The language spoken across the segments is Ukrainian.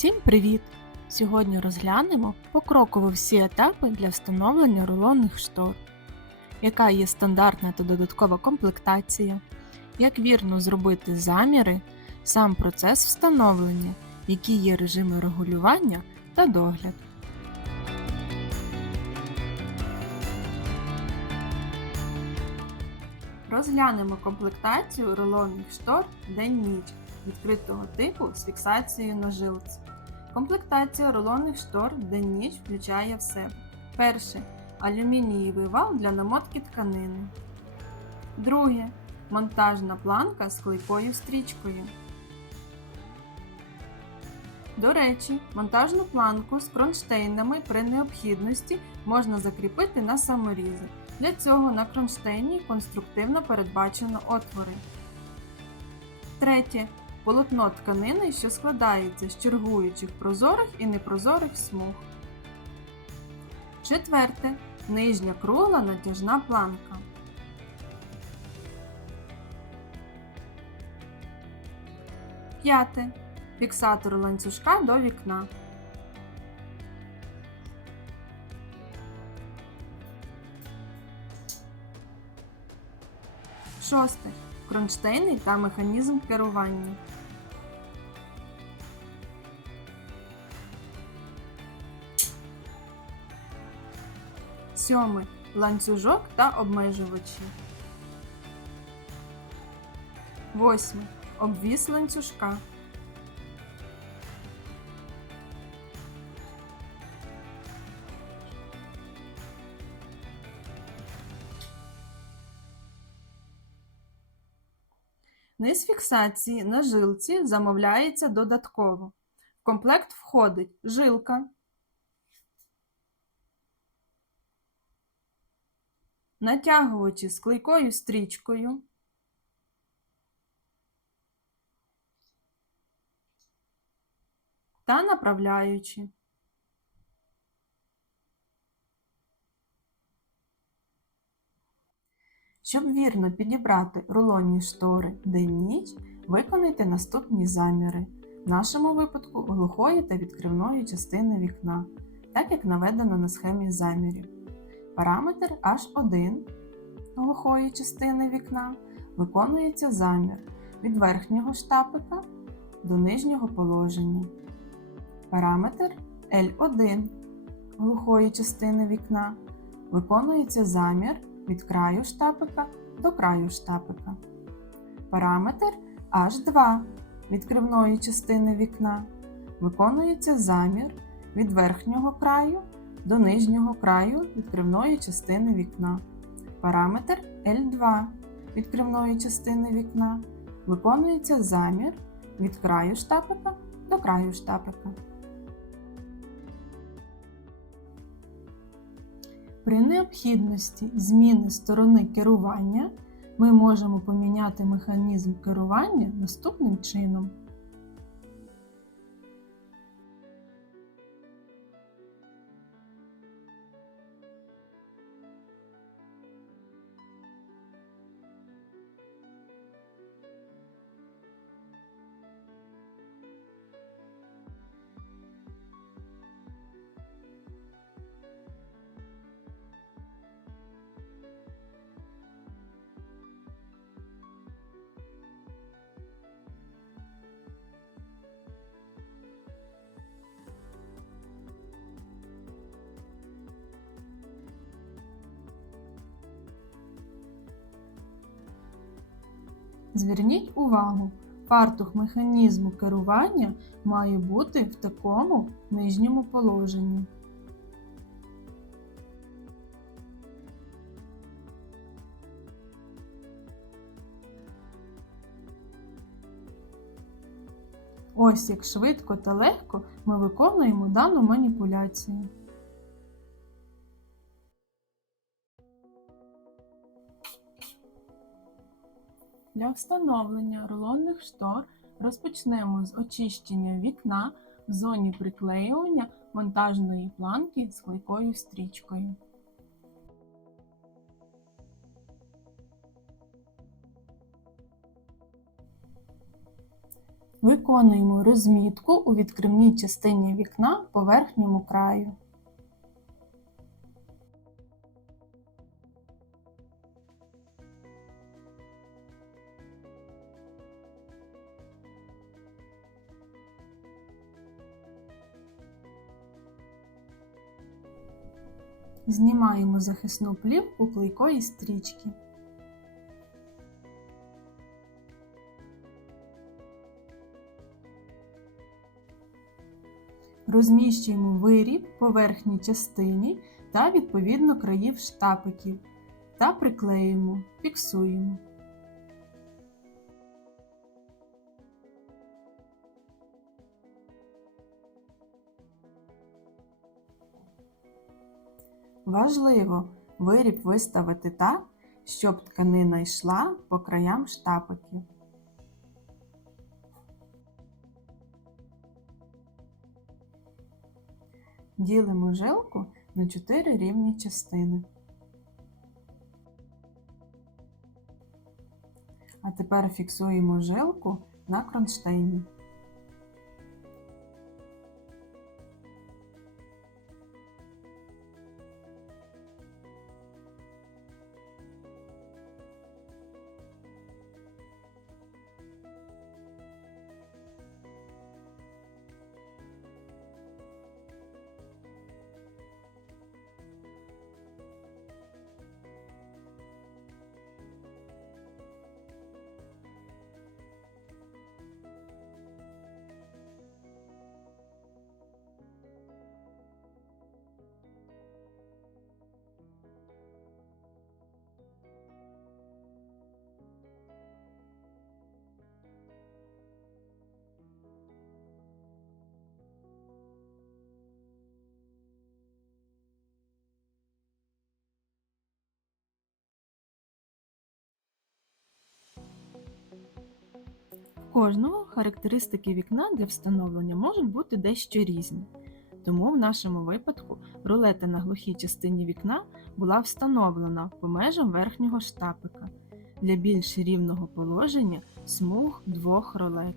Всім привіт! Сьогодні розглянемо покроково всі етапи для встановлення рулонних штор, яка є стандартна та додаткова комплектація, як вірно зробити заміри, сам процес встановлення, які є режими регулювання та догляд. Розглянемо комплектацію рулонних штор день-ніч відкритого типу з фіксацією на жилці. Комплектація рулонних штор день-ніч включає в себе. Перше алюмінієвий вал для намотки тканини. Друге монтажна планка з клейкою стрічкою. До речі, монтажну планку з кронштейнами при необхідності можна закріпити на саморізи. Для цього на кронштейні конструктивно передбачено отвори. Третє. Полотно тканини, що складається з чергуючих прозорих і непрозорих смуг. Четверте. Нижня кругла натяжна планка. П'яте. Фіксатор ланцюжка до вікна. Шосте. Кронштейни та механізм керування. Сьоме. Ланцюжок та обмежувачі. Восьме. Обвіс ланцюжка. Низ фіксації на жилці замовляється додатково. В комплект входить жилка, натягувачі з клейкою стрічкою, та направляючі. Щоб вірно підібрати рулонні штори день-ніч, виконайте наступні заміри. В нашому випадку глухої та відкривної частини вікна, так як наведено на схемі замірів. Параметр H1 глухої частини вікна виконується замір від верхнього штапика до нижнього положення. Параметр L1 глухої частини вікна виконується замір від краю штапика до краю штапика. Параметр H2 відкривної частини вікна виконується замір від верхнього краю до нижнього краю відкривної частини вікна. Параметр L2 відкривної частини вікна виконується замір від краю штапика до краю штапика. При необхідності зміни сторони керування ми можемо поміняти механізм керування наступним чином. Зверніть увагу, фартух механізму керування має бути в такому нижньому положенні. Ось як швидко та легко ми виконуємо дану маніпуляцію. Для встановлення рулонних штор розпочнемо з очищення вікна в зоні приклеювання монтажної планки з клейкою стрічкою. Виконуємо розмітку у відкривній частині вікна по верхньому краю. Знімаємо захисну плівку клейкої стрічки. Розміщуємо виріб по верхній частині та відповідно країв штапиків та приклеїмо, фіксуємо. Важливо виріб виставити так, щоб тканина йшла по краям штапиків. Ділимо жилку на 4 рівні частини. А тепер фіксуємо жилку на кронштейні. Кожного характеристики вікна для встановлення можуть бути дещо різні. Тому в нашому випадку рулета на глухій частині вікна була встановлена по межам верхнього штапика для більш рівного положення смуг двох рулет.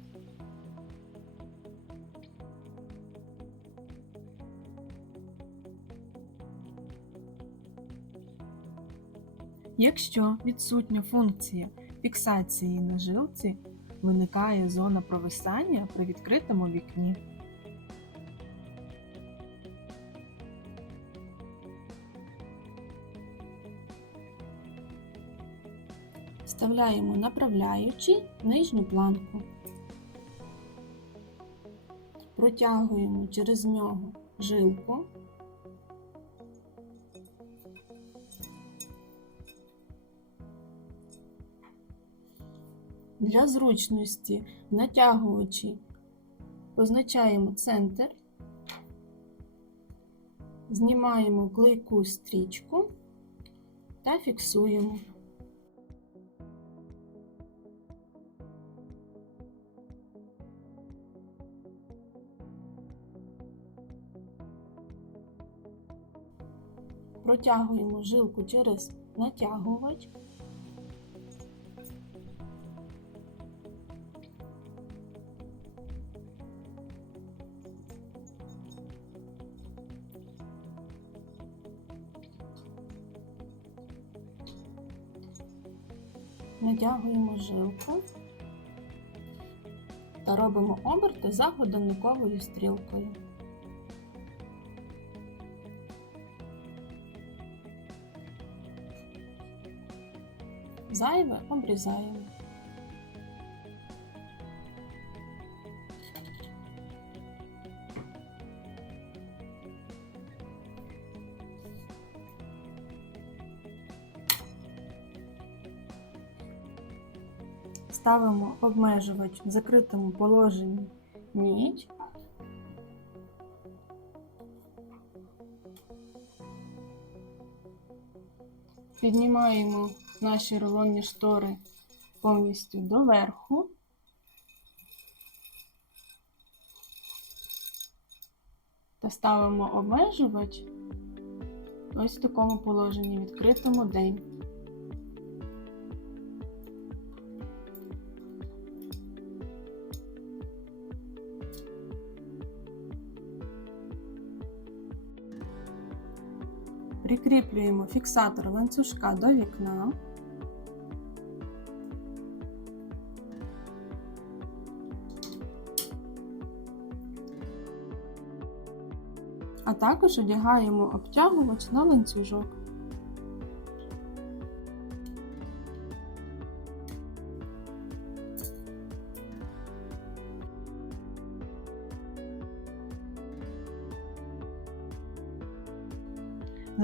Якщо відсутня функція фіксації на жилці, виникає зона провисання при відкритому вікні. Вставляємо направляючий нижню планку. Протягуємо через нього жилку. Для зручності натягувачі позначаємо центр, знімаємо клейку стрічку та фіксуємо. Протягуємо жилку через натягувач. Натягуємо жилку та робимо оберти за годинниковою стрілкою. Зайве обрізаємо. Ставимо обмежувач в закритому положенні ніч. Піднімаємо наші рулонні штори повністю доверху. Та ставимо обмежувач ось в такому положенні відкритому день. Прикріплюємо фіксатор ланцюжка до вікна. А також одягаємо обтягувач на ланцюжок.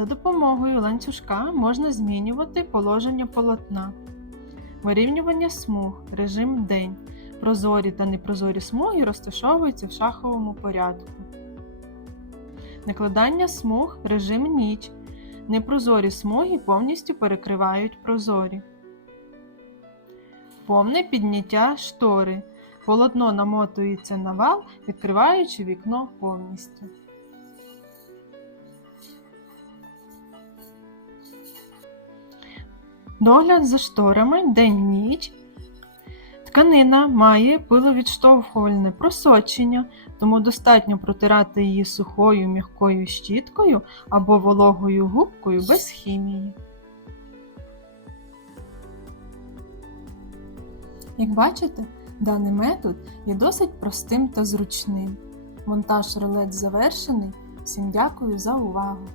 Допомогою ланцюжка можна змінювати положення полотна, вирівнювання смуг, режим день. Прозорі та непрозорі смуги розташовуються в шаховому порядку. Накладання смуг режим ніч. Непрозорі смуги повністю перекривають прозорі. Повне підняття штори. Полотно намотується на вал, відкриваючи вікно повністю. Догляд за шторами день-ніч. Тканина має пиловідштовхувальне просочення, тому достатньо протирати її сухою м'якою щіткою або вологою губкою без хімії. Як бачите, даний метод є досить простим та зручним. Монтаж рулет завершений. Всім дякую за увагу!